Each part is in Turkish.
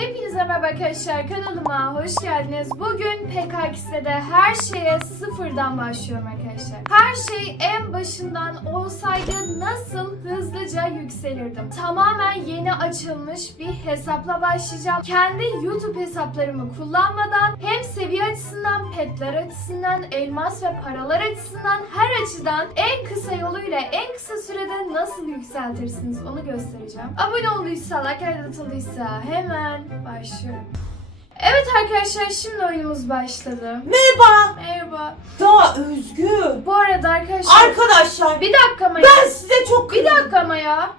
Hep Hepinize merhaba arkadaşlar kanalıma hoş geldiniz. Bugün PKX'de her şeye sıfırdan başlıyorum arkadaşlar. Her şey en başından olsaydı nasıl hızlıca yükselirdim. Tamamen yeni açılmış bir hesapla başlayacağım. Kendi YouTube hesaplarımı kullanmadan hem seviye açısından, petler açısından, elmas ve paralar açısından her açıdan en kısa yoluyla en kısa sürede nasıl yükseltirsiniz onu göstereceğim. Abone olduysa, like atıldıysa hemen başlıyorum. Evet arkadaşlar şimdi oyunumuz başladı. Merhaba. Merhaba. Daha Özgü. Bu arada arkadaşlar Arkadaşlar bir dakika Maya. ben size çok Bir dakika Maya.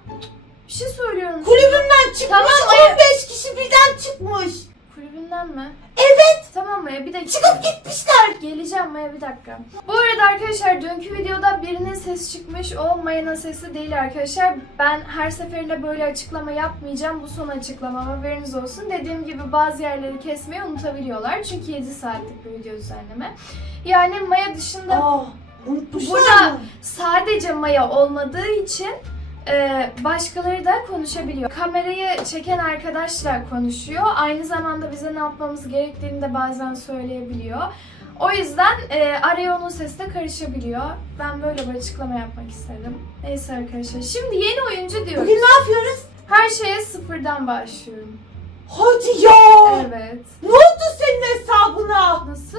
Bir şey söylüyorum. Kulübümden çıkmış Tamam, Maya. 15 kişi birden çıkmış. Kulübünden mi? Evet Tamam Maya bir dakika. çıkıp gitmişler. Geleceğim Maya bir dakika. Bu arada arkadaşlar dünkü videoda birinin sesi çıkmış. O Maya'nın sesi değil arkadaşlar. Ben her seferinde böyle açıklama yapmayacağım. Bu son açıklamam haberiniz olsun. Dediğim gibi bazı yerleri kesmeyi unutabiliyorlar. Çünkü 7 saatlik bir video düzenleme. Yani Maya dışında Aa unutmuşlar Burada- mı? sadece Maya olmadığı için e, başkaları da konuşabiliyor. Kamerayı çeken arkadaşla konuşuyor. Aynı zamanda bize ne yapmamız gerektiğini de bazen söyleyebiliyor. O yüzden e, araya onun sesi de karışabiliyor. Ben böyle bir açıklama yapmak istedim. Neyse arkadaşlar. Şimdi yeni oyuncu diyoruz. Bugün ne yapıyoruz? Her şeye sıfırdan başlıyorum. Hadi ya. Evet. Ne oldu senin hesabına? Nasıl?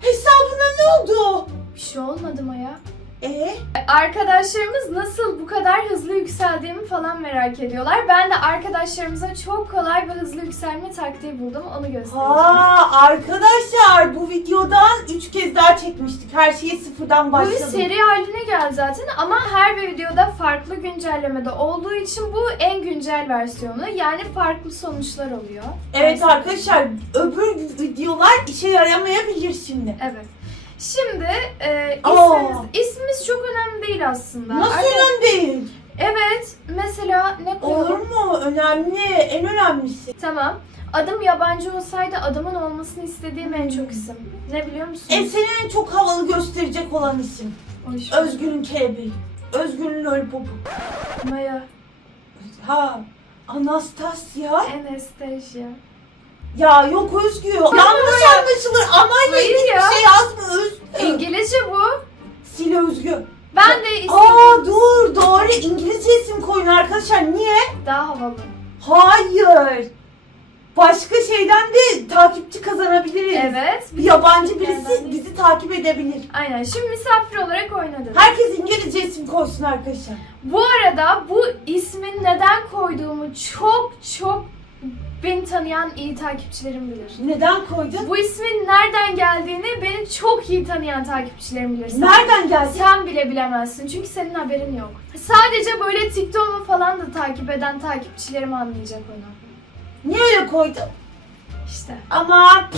Hesabına ne oldu? Bir şey olmadı Maya. E Arkadaşlarımız nasıl bu kadar hızlı yükseldiğimi falan merak ediyorlar. Ben de arkadaşlarımıza çok kolay ve hızlı yükselme taktiği buldum. Onu göstereceğim. Ha arkadaşlar bu videodan 3 kez daha çekmiştik. Her şeye sıfırdan Bu bir başladım. seri haline geldi zaten ama her bir videoda farklı güncellemede olduğu için bu en güncel versiyonu. Yani farklı sonuçlar oluyor. Evet arkadaşlar öbür videolar işe yaramayabilir şimdi. Evet. Şimdi e, Aa. ismimiz, ismimiz çok önemli değil aslında. Nasıl Arka- önemli değil? Evet. Mesela ne Olur koyalım? mu? Önemli. En önemlisi. Tamam. Adım yabancı olsaydı adımın olmasını istediğim en çok isim. Ne biliyor musun? E seni en çok havalı gösterecek olan isim. Hoş- Özgür'ün kelebeği. Özgür'ün lollipopu. Maya. Ha. Anastasia. Anastasia. Ya yok Özgür. Yanlış ya. anlaşılır. Amayla Hayır ilgili ya. bir şey yazma Özgür. İngilizce bu. Sil Özgür. Ben de isim Aa dur doğru İngilizce isim koyun arkadaşlar. Niye? daha havalı. Hayır. Başka şeyden de takipçi kazanabiliriz. Evet. Bir yabancı birisi bizi takip edebilir. Aynen. Şimdi misafir olarak oynadım. Herkes İngilizce isim koysun arkadaşlar. Bu arada bu ismin neden koyduğumu çok çok beni tanıyan iyi takipçilerim bilir. Neden koydun? Bu ismin nereden geldiğini beni çok iyi tanıyan takipçilerim bilir. Nereden geldi? Sen bile bilemezsin çünkü senin haberin yok. Sadece böyle TikTok'umu falan da takip eden takipçilerim anlayacak onu. Niye öyle koydun? İşte. Ama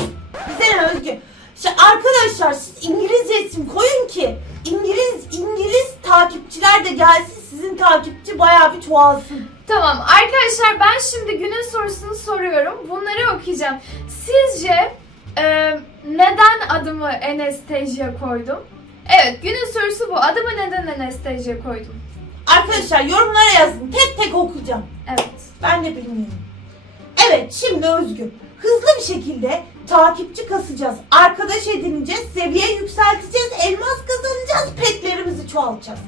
bize ne Özgür? İşte arkadaşlar siz İngilizce isim koyun ki İngiliz İngiliz takipçiler de gelsin sizin takipçi bayağı bir çoğalsın. Tamam arkadaşlar ben şimdi günün sorusunu soruyorum. Bunları okuyacağım. Sizce e, neden adımı Anastasia koydum? Evet günün sorusu bu. Adımı neden Anastasia koydum? Arkadaşlar yorumlara yazın. Tek tek okuyacağım. Evet. Ben de bilmiyorum. Evet şimdi Özgür. Hızlı bir şekilde takipçi kasacağız. Arkadaş edineceğiz. Seviye yükselteceğiz. Elmas kazanacağız. Petlerimizi çoğaltacağız.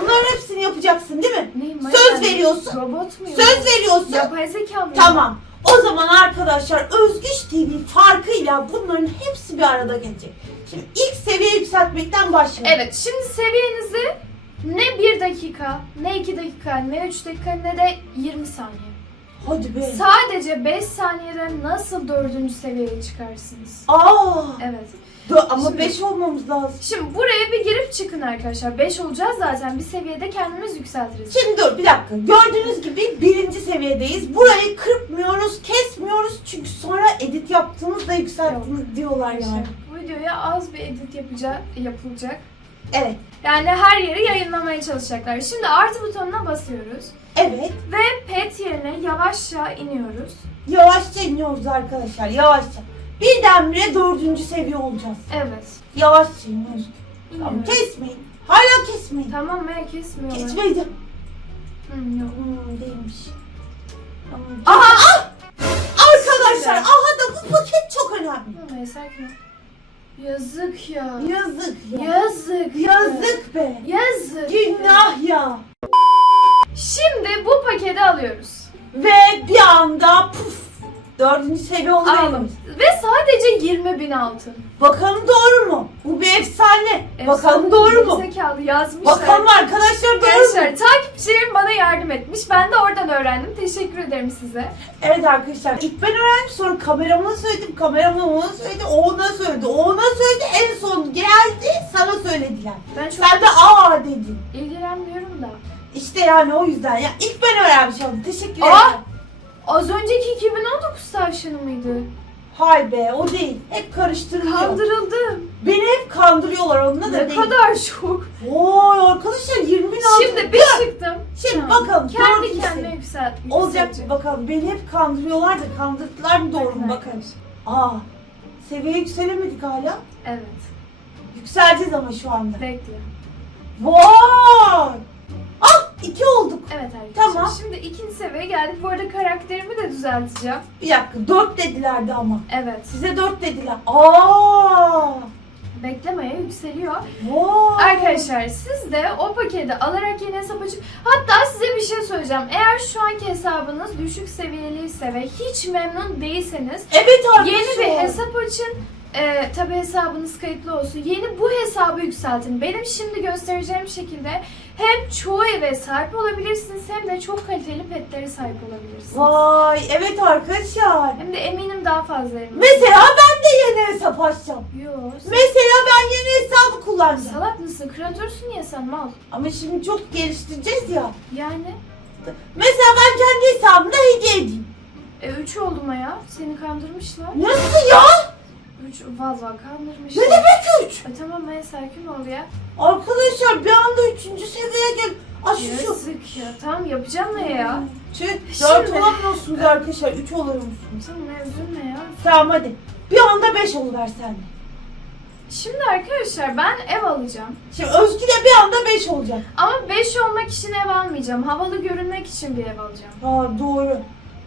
Bunların hepsini yapacaksın değil mi? Neyim, Söz ben veriyorsun. Robot muyum? Söz veriyorsun. Yapay zeka mıyım? Tamam. O zaman arkadaşlar Özgüç TV farkıyla bunların hepsi bir arada gelecek. Şimdi ilk seviye yükseltmekten başlayalım. Evet şimdi seviyenizi ne 1 dakika, ne 2 dakika, ne 3 dakika ne de 20 saniye. Hadi be. Sadece 5 saniyede nasıl dördüncü seviyeye çıkarsınız? Aa. Evet. Dö- ama Şimdi- 5 olmamız lazım. Şimdi buraya bir girip çıkın arkadaşlar. 5 olacağız zaten. Bir seviyede kendimiz yükseltiriz. Şimdi dur bir dakika. Gördüğünüz gibi birinci seviyedeyiz. Burayı kırpmıyoruz, kesmiyoruz. Çünkü sonra edit yaptığınızda yükselttiniz diyorlar yani. Bu videoya az bir edit yapacak, yapılacak. Evet. Yani her yeri yayınlamaya çalışacaklar. Şimdi artı butonuna basıyoruz. Evet. Ve pet yerine yavaşça iniyoruz. Yavaşça iniyoruz arkadaşlar. Yavaşça. Birdenbire dördüncü seviye olacağız. Evet. Yavaşça iniyoruz. Tamam İniyoruz. kesmeyin. Hala kesmeyin. Tamam merak kesmiyorlar. Kesmeydi. Hı, yok. Hmm, değilmiş. Tamam. Aha! Arkadaşlar arkadaşlar aha da bu paket çok önemli. Ama sakin. Yazık ya. Yazık ya. Yazık. Yazık be. Yazık. Günah ya. Şimdi bu paketi alıyoruz. Ve bir anda puf. Dördüncü seviye Aldım. oluyor. Ve sadece 20 bin altın. Bakalım doğru mu? Bu bir efsane. Bakalım doğru mu? gerizekalı yazmışlar. Bakalım arkadaşlar doğru mu? Arkadaşlar takipçilerim bana yardım etmiş. Ben de oradan öğrendim. Teşekkür ederim size. Evet arkadaşlar ilk ben öğrendim sonra kameramana söyledim. Kameraman ona söyledi. O ona söyledi. O ona söyledi. En son geldi sana söylediler. Ben çok Sen de aa dedin. ilgilenmiyorum da. İşte yani o yüzden ya ilk ben öğrenmiş oldum. Teşekkür ederim. Aa! Az önceki 2019 tavşanı mıydı? Hay be o değil. Hep karıştırılıyor. Kandırıldım. Beni hep kandırıyorlar onunla da Ne değil. kadar çok. Oy arkadaşlar 20 bin altın. Şimdi bir çıktım. Şimdi bakalım. Kendi dördüncü kendine seviye. yükselt. Olacak yükselecek. bakalım. Beni hep kandırıyorlar da kandırdılar mı doğru mu bakalım. Aa seviye yükselemedik hala. Evet. Yükseleceğiz ama şu anda. Bekle. Vay! İki olduk. Evet arkadaşlar. Tamam. Şimdi ikinci seviyeye geldik. Bu arada karakterimi de düzelteceğim. Bir dakika dört dedilerdi ama. Evet. Size dört dediler. Aa! Beklemeye yükseliyor. Vay! Arkadaşlar siz de o paketi alarak yeni hesap açıp hatta size bir şey söyleyeceğim. Eğer şu anki hesabınız düşük seviyeliyse ve hiç memnun değilseniz Evet arkadaşlar. yeni bir hesap açın. Ee, tabi hesabınız kayıtlı olsun. Yeni bu hesabı yükseltin. Benim şimdi göstereceğim şekilde hem çoğu eve sahip olabilirsiniz hem de çok kaliteli petlere sahip olabilirsiniz. Vay evet arkadaşlar. Hem de eminim daha fazla eminim. Mesela ben de yeni hesap açacağım. Yo, sen Mesela ben yeni hesabı kullanacağım. salak mısın? Kreatörsün ya sen mal. Ama şimdi çok geliştireceğiz ya. Yani Mesela ben kendi hesabımda hediye edeyim. e, 3 oldu mu ya? Seni kandırmışlar. Nasıl ya? 3 vallahi kandırmışlar. Ne demek üç? E, tamam ben sakin ol ya. Arkadaşlar bir anda üçüncü seviyeye gel. Şu. Yazık ya. Tamam yapacağım ne ya? Tüh, Şimdi- dört olamıyorsunuz arkadaşlar. Üç oluyormuşsunuz. Tamam ne üzülme ya. Tamam hadi. Bir anda beş oluver sen de. Şimdi arkadaşlar ben ev alacağım. Şimdi Özgü de bir anda beş olacak. Ama 5 olmak için ev almayacağım. Havalı görünmek için bir ev alacağım. Ha doğru.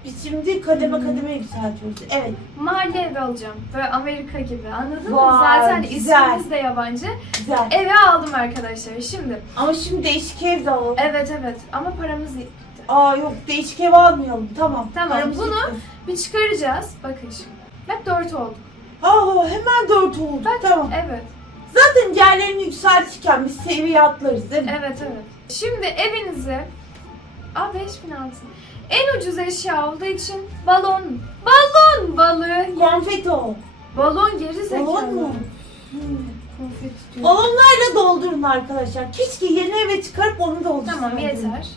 Biz şimdi kademe kademe yükseltiyoruz. Evet. Mahalle evi alacağım. Böyle Amerika gibi anladın mı? Vay, Zaten güzel. ismimiz de yabancı. Güzel. Eve aldım arkadaşlar şimdi. Ama şimdi değişik ev de alalım. Evet evet ama paramız bitti. Aa yok değişik ev almayalım. Tamam. Tamam, Paramız bunu- bitti. Bir çıkaracağız. Bakın şimdi. Bak 4 oldu. Aa hemen dört oldu. Bak Tamam. evet. Zaten diğerlerini yükseltirken biz seviye atlarız değil mi? Evet evet. Şimdi evinize Aa 5000 altın. En ucuz eşya olduğu için balon. Balon balığı. Konfeti o. Balon geri zekalı. Balon mu? Konfeti diyor. Balonlarla doldurun arkadaşlar. Keşke yeni eve çıkarıp onu doldursaydın. Tamam yeter.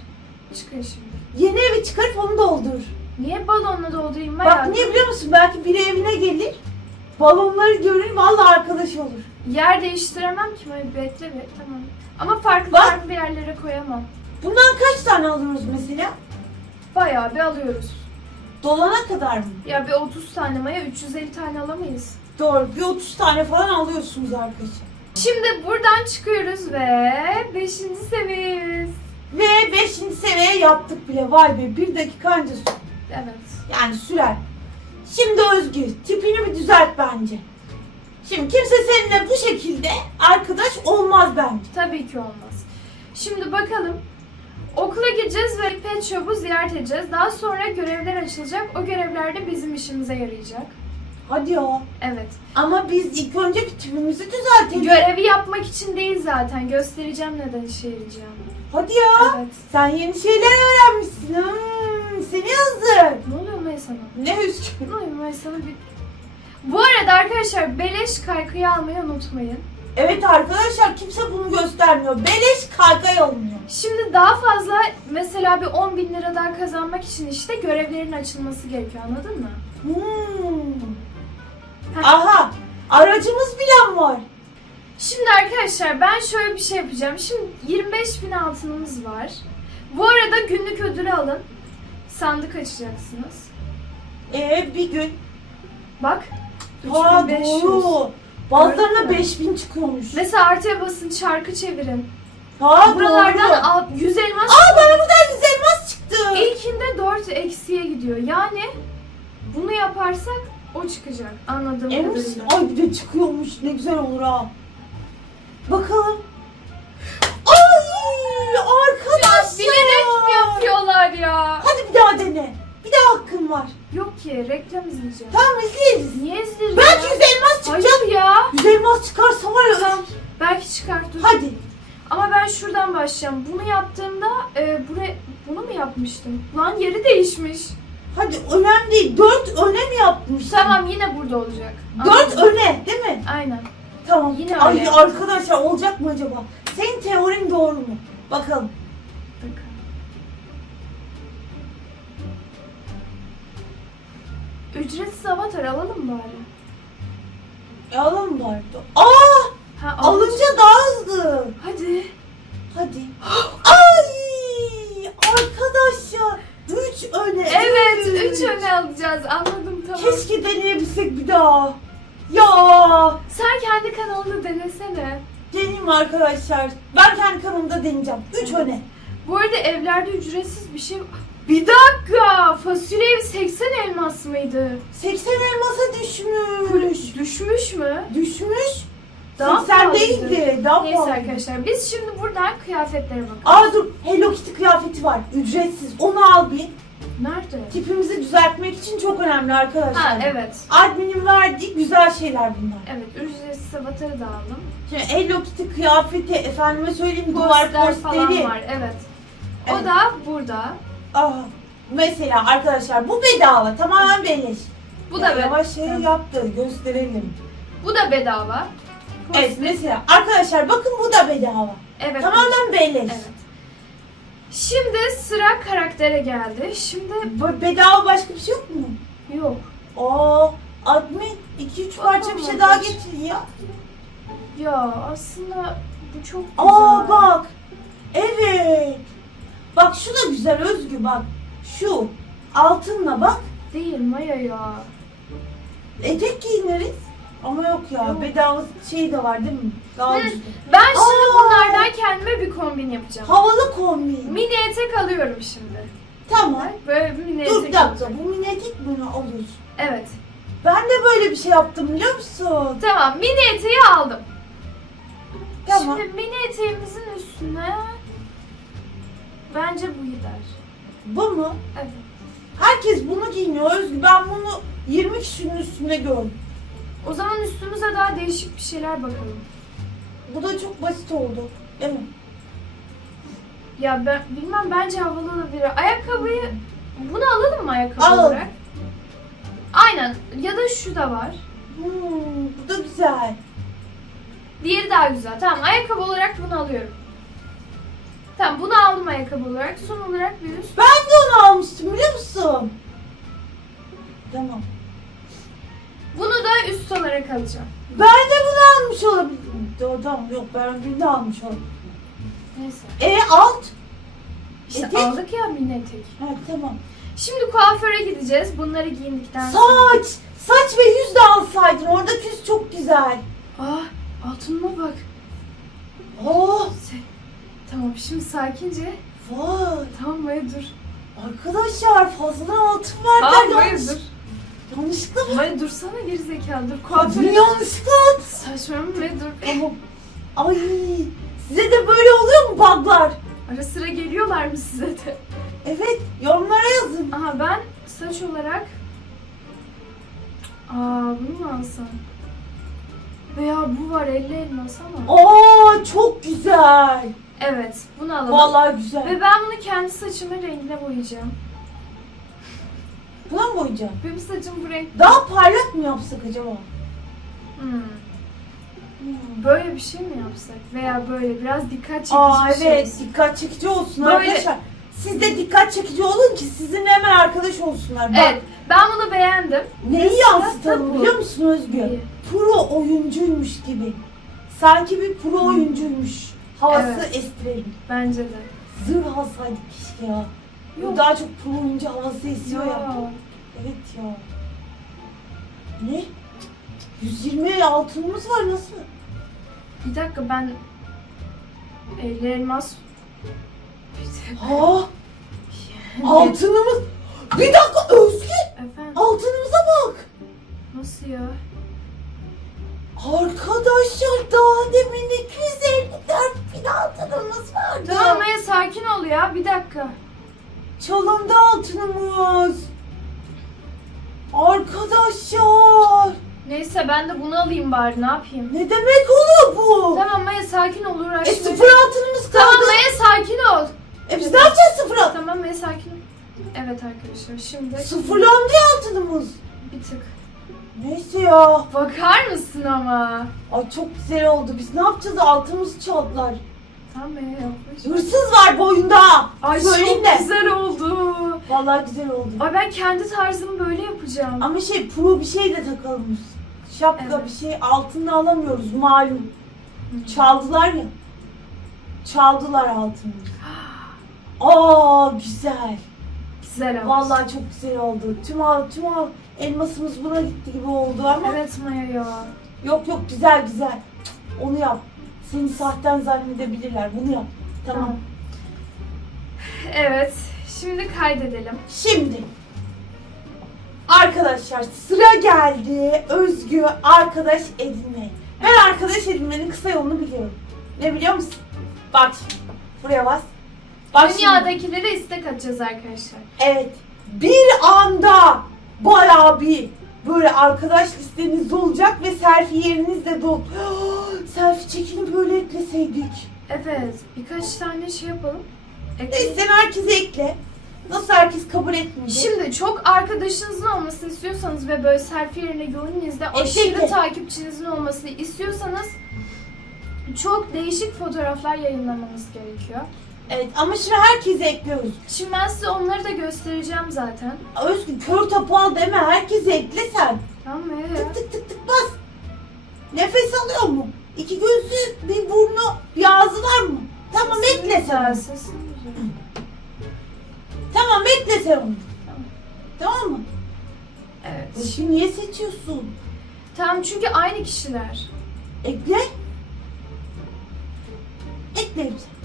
Çıkın şimdi. Yeni evi çıkarıp onu doldur. Niye balonla doldurayım? Bak niye biliyor musun? Belki biri evine gelir. Balonları görür vallahi arkadaş olur. Yer değiştiremem ki böyle bekle be tamam. Ama farklı Bak. farklı yerlere koyamam. Bundan kaç tane alıyoruz mesela? Bayağı bir alıyoruz. Dolana kadar mı? Ya bir 30 tane maya 350 tane alamayız. Doğru. Bir 30 tane falan alıyorsunuz arkadaşlar. Şimdi buradan çıkıyoruz ve 5. seviyeyiz. Ve 5. seviyeye yaptık bile. Vay be bir dakika önce sü- Evet. yani sürer. Şimdi Özgü tipini bir düzelt bence. Şimdi kimse seninle bu şekilde arkadaş olmaz bence. Tabii ki olmaz. Şimdi bakalım. Okula gideceğiz ve pet shop'u ziyaret edeceğiz. Daha sonra görevler açılacak. O görevler de bizim işimize yarayacak. Hadi ya. Evet. Ama biz ilk önce tipimizi düzeltelim. Görevi yapmak için değil zaten. Göstereceğim neden işe yarayacağını. Hadi ya. Evet. Sen yeni şeyler öğrenmişsin. Hmm, seni hazır. Ne oluyor Maysan'a? Ne Özgü? Ne oluyor Maysan'a bir... Bu arada arkadaşlar beleş kaykıyı almayı unutmayın. Evet arkadaşlar kimse bunu göstermiyor. Beleş kaykay alınıyor. Şimdi daha fazla mesela bir 10 bin lira daha kazanmak için işte görevlerin açılması gerekiyor anladın mı? Hmm. Heh. Aha aracımız bile var. Şimdi arkadaşlar ben şöyle bir şey yapacağım. Şimdi 25 bin altınımız var. Bu arada günlük ödülü alın. Sandık açacaksınız. Ee bir gün. Bak. Ha 3500. doğru. Bazılarına Gördün mü? 5000 çıkıyormuş. Mesela artıya basın çarkı çevirin. Ha Buralardan doğru. al, 100 elmas Aa bana buradan güzel elmas çıktı. İlkinde 4 eksiye gidiyor. Yani Bunu yaparsak o çıkacak. Anladığım Emin misin? kadarıyla. Ay bir de çıkıyormuş. Ne güzel olur ha. Bakalım. Ay arkadaşlar. Bilerek mi yapıyorlar ya? Hadi bir daha dene. Bir daha hakkın var. Yok ki reklam izleyeceğim. Tamam izleriz. Niye izlerim Belki ya? yüz elmas çıkacak. Hayır ya. Yüz elmas çıkarsa var ya. Tamam. Belki çıkar dur. Hadi. Ama ben şuradan başlayacağım. Bunu yaptığımda e, buraya bunu mu yapmıştım? Lan yeri değişmiş. Hadi önemli değil. Dört öne mi yapmışsın? Tamam yine burada olacak. Dört Anladım. öne değil mi? Aynen. Tamam. Yine Ay öyle. arkadaşlar olacak mı acaba? Senin teorin doğru mu? Bakalım. Ücretsiz avatar alalım bari? E alalım bari. Aa! Ha, al- Alınca daha hızlı. Hadi. Hadi. Ay! Arkadaşlar. Üç öne. Evet, üç öne alacağız. Anladım tamam. Keşke deneyebilsek bir daha. Ya! Sen kendi kanalını denesene. Deneyim arkadaşlar. Ben kendi kanalımda deneyeceğim. Üç öne. Bu arada evlerde ücretsiz bir şey... Bir dakika! Fasulye evi 80 elmas mıydı? 80 elmasa düşmüş. Düşmüş mü? Düşmüş. Daha 80 pahalıydı. değildi. Daha Neyse pahalı. arkadaşlar biz şimdi buradan kıyafetlere bakalım. Aa dur. Hello Kitty kıyafeti var. Ücretsiz. Onu al bir. Nerede? Tipimizi düzeltmek için çok önemli arkadaşlar. Ha evet. Admin'in verdiği güzel şeyler bunlar. Evet ücretsiz avatarı da aldım. Şimdi Hello Kitty kıyafeti, efendime söyleyeyim duvar Poster falan posteri. var evet. O Evet. da burada. Aa, mesela arkadaşlar bu bedava tamamen beleş. Bu da Ya be- Yavaş şey yaptı gösterelim. Bu da bedava. Evet mesela arkadaşlar bakın bu da bedava. Evet. Tamamen beleş. Evet. Şimdi sıra karaktere geldi. Şimdi Bu Bedava başka bir şey yok mu? yok. Aa, admin 2-3 parça bir şey daha getir ya. Ya aslında bu çok güzel. Aa bak. Evet. Bak şu da güzel Özgü bak. Şu altınla bak. Değil Maya ya. Etek giyiniriz. Ama yok ya Yok. bedava şey de var değil mi? Daha Hı. ucuz. Ben şimdi Aa! bunlardan kendime bir kombin yapacağım. Havalı kombin. Mini etek alıyorum şimdi. Tamam. Böyle bir mini Dur bir etek dakika alacağım. bu mini etek bunu alır. Evet. Ben de böyle bir şey yaptım biliyor musun? Tamam mini eteği aldım. Tamam. Şimdi mini eteğimizin üstüne bence bu gider. Bu mu? Evet. Herkes bunu giyiniyor Özgü. Ben bunu 20 kişinin üstünde gördüm. O zaman üstümüze daha değişik bir şeyler bakalım. Bu da çok basit oldu. Değil mi? Ya ben bilmem bence havalı olabilir. Ayakkabıyı bunu alalım mı ayakkabı Alalım. olarak? Aynen. Ya da şu da var. Hmm, bu da güzel. Diğeri daha güzel. Tamam ayakkabı olarak bunu alıyorum. Tamam bunu aldım ayakkabı olarak. Son olarak bir üst. Ben de onu almıştım biliyor musun? Tamam. Bunu da üst olarak alacağım. Ben de bunu almış olabilirim. Tamam yok ben birini almış oldum. Neyse. E alt. İşte Etek. aldık ya mini etek. Ha tamam. Şimdi kuaföre gideceğiz. Bunları giyindikten Saç. Saç ve yüz de alsaydın. Orada küs çok güzel. Ah altınıma bak. Oh. Sen... Tamam şimdi sakince. Vay. Tamam Maya dur. Arkadaşlar fazla altın Tamam verdiler. Maya yanlış. dur. Yanlışlıkla mı? Maya dursana gerizekalı dur. Admin Kuaföre... yanlışlıkla aldı. Saçmalama Maya dur. Tamam. Ay. Size de böyle oluyor mu buglar? Ara sıra geliyorlar mı size de? Evet. Yorumlara yazın. Aha ben saç olarak... Aa bunu mu alsam? Veya bu var 50 elmas ama. Aa çok güzel. Evet bunu alalım. Vallahi güzel. Ve ben bunu kendi saçımın rengine boyayacağım. Buna mı boyayacağım? Benim saçım bu renk. Daha parlak mı yapsak acaba? Hmm. Hmm. Böyle bir şey mi yapsak? Veya böyle biraz dikkat çekici Aa bir şey. evet olsun. dikkat çekici olsun Böyle- arkadaşlar. Siz de dikkat çekici olun ki sizinle hemen arkadaş olsunlar. Bak Evet ben bunu beğendim. neyi yansıtalım bu. biliyor musun Özgür? Neyi? Pro oyuncuymuş gibi. Sanki bir pro oyuncuymuş. Havası Evet. estirelim. Bence de. Zırh alsaydık keşke ya. Yok. daha çok pro oyuncu havası esiyor ya. Ya. Evet ya. Ne? 120 altınımız var nasıl? Bir dakika ben 50 elmas Ha? Altınımız. Bir dakika Özgür. Efendim Altınımızı Nasıl ya? Arkadaşlar daha demin dakika. Çalındı altınımız. Arkadaşlar. Neyse ben de bunu alayım bari ne yapayım. Ne demek oluyor bu? Tamam Maya sakin ol uğraşma. E sıfır altınımız Tamam kaldı. Maya sakin ol. E biz ne yapacağız sıfır altın? Tamam Maya sakin ol. Evet arkadaşlar şimdi Sıfırlandı ya altınımız. bir tık. Neyse ya. Bakar mısın ama? Ay çok güzel oldu. Biz ne yapacağız? Altınımızı çaldılar. Tamam Maya yapmış. Hırsız var boyunda. Ay Söyleyeyim çok de. güzel oldu. Vallahi güzel oldu. Ay ben kendi tarzımı böyle yapacağım. Ama şey pro bir şey de takalım. Şapka Evet. bir şey altında alamıyoruz malum. Çaldılar ya. Çaldılar altını. Aa güzel. Güzel oldu. Vallahi çok güzel oldu. Tüm al, tüm al elmasımız buna gitti gibi oldu ama Evet Maya ya. yok yok güzel güzel. Onu yap. Seni sahten zannedebilirler. Bunu yap. Tamam. Tamam. Evet. Şimdi kaydedelim. Şimdi arkadaşlar sıra geldi Özgü arkadaş edinmeye. Ben arkadaş edinmenin kısa yolunu biliyorum. Ne biliyor musun? Bak şimdi. Buraya bas. Bak. Dünyadakilere istek atacağız arkadaşlar. Evet. Bir anda bayağı bir böyle arkadaş listeniz olacak ve selfie yeriniz de dolu. selfie çekini böyle ekleseydik. Evet. Birkaç tane şey yapalım. Neyse sen herkese ekle. Nasıl herkes kabul etmeyecek? Şimdi çok arkadaşınızın olmasını istiyorsanız ve böyle selfie yerine yoğunizde aşırı Ekle. takipçinizin olmasını istiyorsanız çok değişik fotoğraflar yayınlamanız gerekiyor. Evet ama şimdi herkese ekliyoruz. Şimdi ben size onları da göstereceğim zaten. Özgür kör topal deme herkese ekle sen. Tamam mı? Tık tık tık tık bas. Nefes alıyor mu? İki gözü, bir burnu, bir ağzı var mı? Tamam ekle sen. Sesini güzel. Tamam ekle sen onu. Tamam. Tamam mı? Evet. Özgür niye seçiyorsun? Tamam çünkü aynı kişiler. Ekle. Ekle hepsini.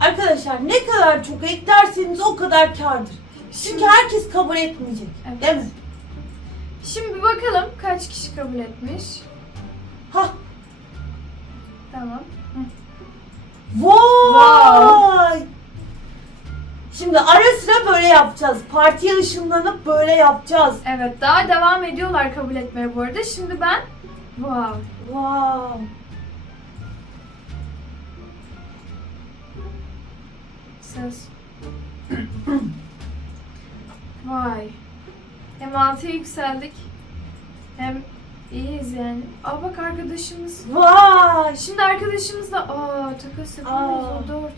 Arkadaşlar ne kadar çok eklerseniz o kadar kardır. Çünkü Şimdi, herkes kabul etmeyecek. Evet. Değil mi? şimdi bir bakalım kaç kişi kabul etmiş. Hah. Tamam. Vay! Şimdi ara sıra böyle yapacağız. Partiye ışınlanıp böyle yapacağız. Evet daha devam ediyorlar kabul etmeye bu arada. Şimdi ben wow. Wow. Ses. Vay. Hem altıya yükseldik. Hem iyiyiz yani. Aa bak arkadaşımız. Vay! Şimdi arkadaşımız da aa takas yapamayız Aa. o dört.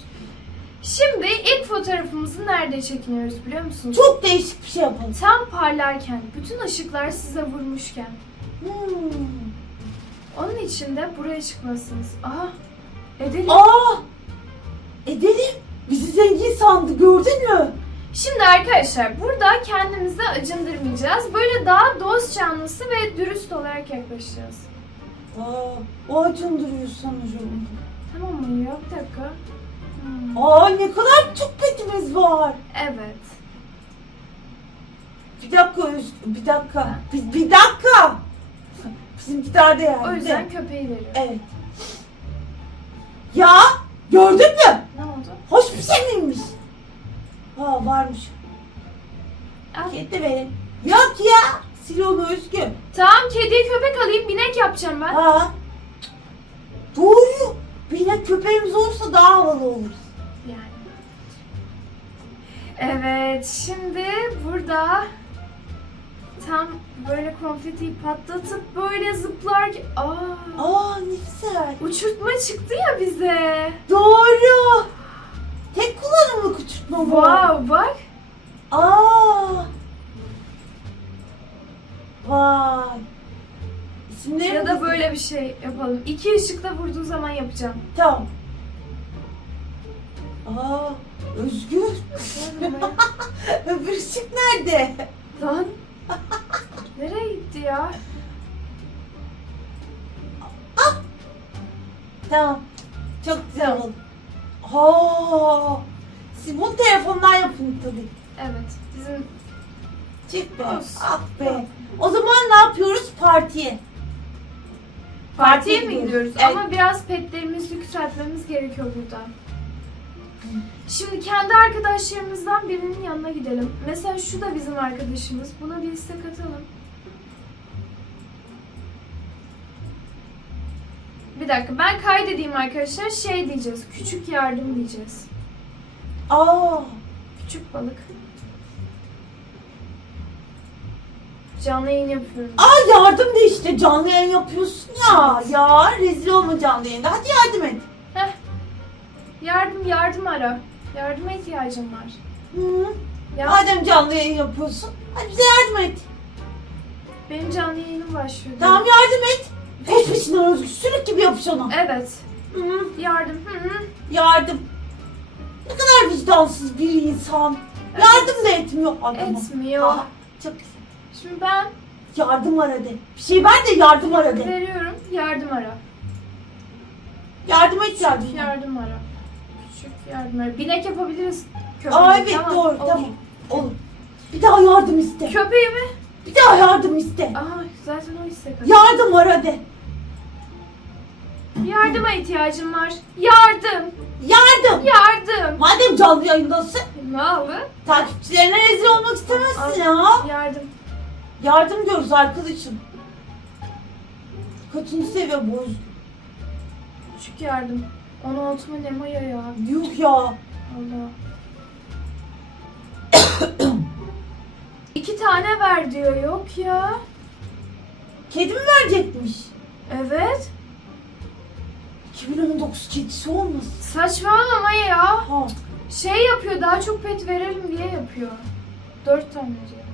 Şimdi ilk fotoğrafımızı nerede çekiniyoruz biliyor musunuz? Çok değişik bir şey yapalım. Tam parlarken, bütün ışıklar size vurmuşken. Hmm. Onun için de buraya çıkmasınız. Aha. Edelim. Aa! Edelim. Bizi zengin sandı gördün mü? Şimdi arkadaşlar burada kendimizi acındırmayacağız. Böyle daha dost canlısı ve dürüst olarak yaklaşacağız. Aa, o acındırıyor sanırım. Tamam mı? Bir dakika. Hmm. Aa ne kadar çok petimiz var. Evet. Bir dakika bir dakika. Bir, bir dakika. Bizimkiler de yani. O yüzden köpeği veriyorum. Evet. Ya gördün mü? Ne oldu? Hoş bir miymiş? Aa varmış. Al. Kedi verin. Yok ya. Sil onu Özgür. Tamam kediye köpek alayım binek yapacağım ben. Ha. Doğru. Bir köpeğimiz olursa daha havalı oluruz. Yani. Evet şimdi burada tam böyle konfeti patlatıp böyle zıplar ki aa Aa ne güzel. uçurtma çıktı ya bize. Doğru. Tek kullanımlık uçurtma bu. Wow bak. Aa. Vay. İsimleri Ya da mi? böyle bir şey yapalım. İki ışıkla vurduğu zaman yapacağım. Tamam. Aa, Özgür. Öbür ışık nerede? Lan. Nereye gitti ya? Tamam. Çok güzel oldu. Ha. Siz bunu telefondan yapın tabii. Evet. Bizim Çık be. Olsun. Ah be. O zaman ne yapıyoruz? partiye. Partiye mi gidiyoruz? Evet. Ama biraz petlerimizi yükseltmemiz gerekiyor burada. Şimdi kendi arkadaşlarımızdan birinin yanına gidelim. Mesela şu da bizim arkadaşımız. Buna bir istek atalım. Bir dakika ben kaydedeyim arkadaşlar. Şey diyeceğiz. Küçük yardım diyeceğiz. Aa, Küçük balık. Canlı yayın yapıyorum. aa yardım da işte canlı yayın yapıyorsun ya. Ya rezil olma canlı yayında. Hadi yardım et. Yardım yardım ara. Yardıma ihtiyacım var. Hı. Ya Madem canlı yayın yapıyorsun, hadi bize yardım et. benim canlı yayınım başlıyor. Tamam yardım et. Peş peşinden özgür sürük gibi yapış ona. Evet. Hı. Yardım. Hı hı. Yardım. Ne kadar vicdansız bir insan. Evet. Yardım da etmiyor adama. Etmiyor. Aa, çok. Şimdi ben Yardım ara de. Bir şey ver de yardım ara de. veriyorum. Yardım ara. Yardıma ihtiyacım var. yardım ara. Küçük yardım ara. Binek yapabiliriz. Köpeği. Aa evet doğru olur. tamam. Olur. Bir daha yardım iste. Köpeği mi? Bir daha yardım iste. Aa zaten o istek. Yardım ara de. Yardıma ihtiyacım var. Yardım. Yardım. Yardım. Madem canlı yayındasın, Ne oldu? takipçilerine rezil olmak istemezsin ya. Yardım. Yardım diyoruz arkadaşım. Kaçıncı seviye bu? Küçük yardım. 16 mı ne maya ya? Yuh ya. Allah. İki tane ver diyor. Yok ya. Kedi mi verecekmiş? Evet. 2019 kedisi olmasın? Saçmalama ya. Ha. Şey yapıyor daha çok pet verelim diye yapıyor. Dört tane diyor.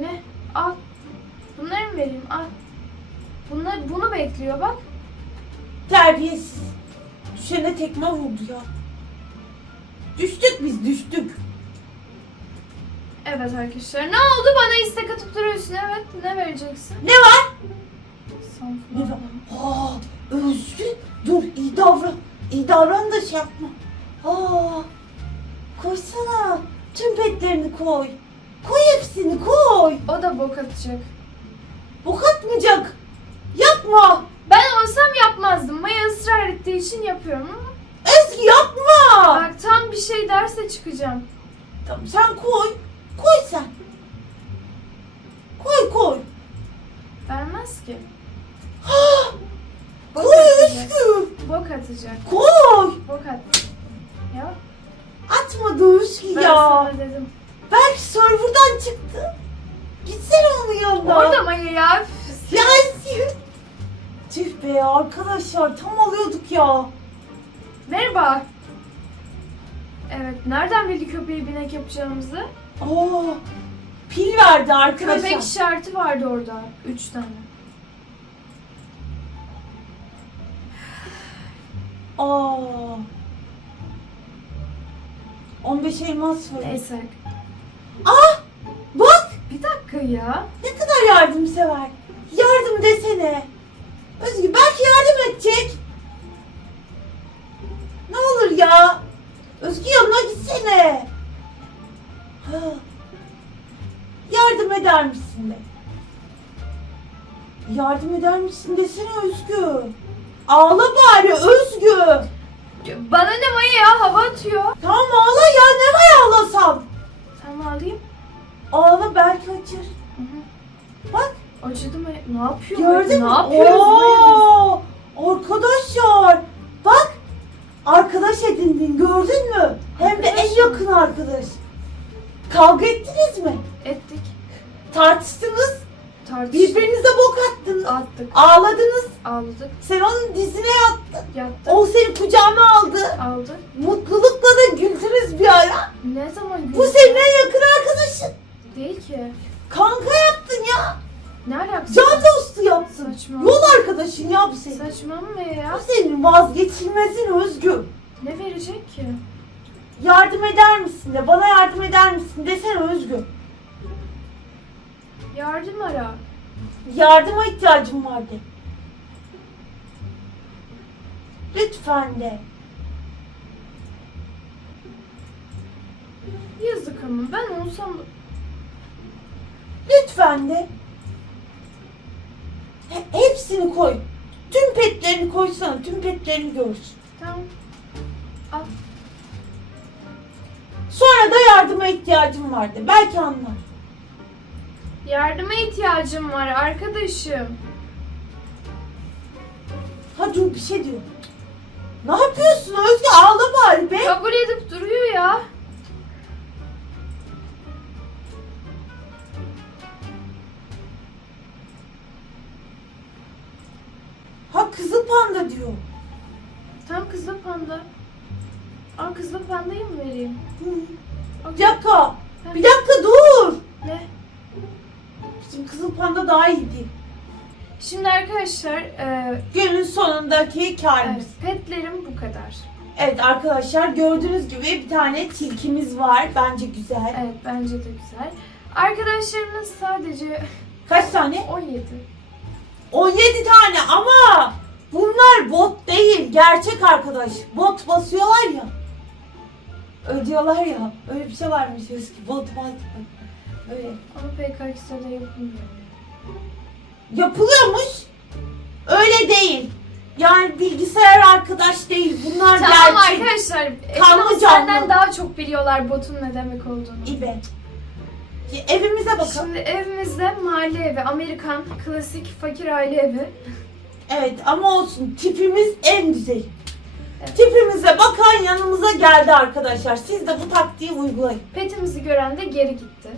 Ne? Al. Bunları mı vereyim? Al. Bunlar, bunu bekliyor bak. Terbiyesiz. Düşene tekme vurdu ya. Düştük biz düştük. Evet arkadaşlar. Ne oldu? Bana istek atıp duruyorsun. Evet. Ne vereceksin? Ne var? Ne var? Aa, Özgür. Dur iyi davran. İyi davran da şey yapma. Aa, koysana. Tüm petlerini koy. Koy hepsini koy. O da bok atacak. Bok atmayacak. Yapma. Ben olsam yapmazdım. Maya ısrar ettiği için yapıyorum ama. Ezgi yapma. Bak tam bir şey derse çıkacağım. Tamam sen koy. Koy sen. Koy koy. Vermez ki. Ha, Bok koy atacak. Bok atacak. Koy. Bok at. Ya Atmadı Özgür ben ya. sana dedim. Belki serverdan çıktı. Gitsene onun yanına. Orada Maya ya. Ya Ezgi. Tüh be arkadaşlar tam alıyorduk ya. Merhaba. Evet, nereden bildi köpeği binek yapacağımızı? Oo, pil verdi arkadaşlar. Köpek işareti vardı orada. Üç tane. Aa. 15 elmas var. Neyse. Ah! Bak Bir dakika ya. ne kadar yardımsever. Yardım desene. Özgü belki yardım edecek. Ne olur ya. Özgü yanına gitsene. Ha. Yardım eder misin de. Yardım eder misin desene Özgü. Ağla bari Özgü. Bana ne Maya ya? Hava atıyor. Tamam ağla ya ne var ağlasam. Tamam alayım. Ağla belki acır. Acıdı mı? Ne yapıyor? gördün mü? Ne yapıyoruz Oo, Arkadaşlar bak arkadaş edindin gördün mü? Hem de en yakın arkadaş. Kavga ettiniz mi? Ettik. Tartıştınız. Tartıştık. Birbirinize bok attınız. Attık. Ağladınız. Ağladık. Sen onun dizine yattın. Yattık. O seni kucağına aldı. Aldı. Mutlulukla da güldünüz bir ara. Ne zaman Bu senin en yakın arkadaşın. Değil ki. Kanka. Ne alakası? Can dostu yaptın. Saçma. Yol arkadaşın ya bu senin. Saçma mı Bu ya? senin vazgeçilmezin Özgür. Ne verecek ki? Yardım eder misin de bana yardım eder misin desene Özgür. Yardım ara. Yardıma ihtiyacım var de. Lütfen de. Yazık ama ben olsam Lütfen de. He- hepsini koy. Tüm petlerini koysana. Tüm petlerini görsün. Tamam. Al. Sonra da yardıma ihtiyacım vardı. Belki anlar. Yardıma ihtiyacım var arkadaşım. Ha dur bir şey diyor. Ne yapıyorsun Özge? Ağla bari be. Kabul edip duruyor ya. Panda diyor. Tam kızıl panda. Aa kızıl pandayı mı vereyim? Hı. Bir dakika. Bir dakika dur. Ne? Bizim kızıl panda daha iyi değil. Şimdi arkadaşlar e, Günün sonundaki karımız. evet, petlerim bu kadar. Evet arkadaşlar gördüğünüz gibi bir tane tilkimiz var. Bence güzel. Evet bence de güzel. Arkadaşlarımız sadece Kaç tane? 17. 17 tane ama bunlar bot değil. Gerçek arkadaş. Bot basıyorlar ya. Ödüyorlar ya. Öyle bir şey varmış eski bot bot. Öyle. Ama PKX'de yapılmıyor. Yapılıyormuş. Öyle değil. Yani bilgisayar arkadaş değil. Bunlar Tamam gerçek. arkadaşlar. Kanlı canlı. senden daha çok biliyorlar botun ne demek olduğunu. İbe. Evimize bakalım. Şimdi evimizde mahalle evi, Amerikan, klasik fakir aile evi. Evet ama olsun tipimiz en güzel. Evet. Tipimize bakan yanımıza geldi arkadaşlar. Siz de bu taktiği uygulayın. Petimizi gören de geri gitti.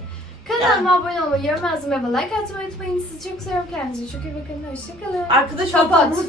Kanalıma abone olmayı, yorum yazmayı ve like atmayı unutmayın. Sizi çok seviyorum. Kendinize çok iyi bakın. Hoşçakalın. Arkadaş Kapat. ortamımız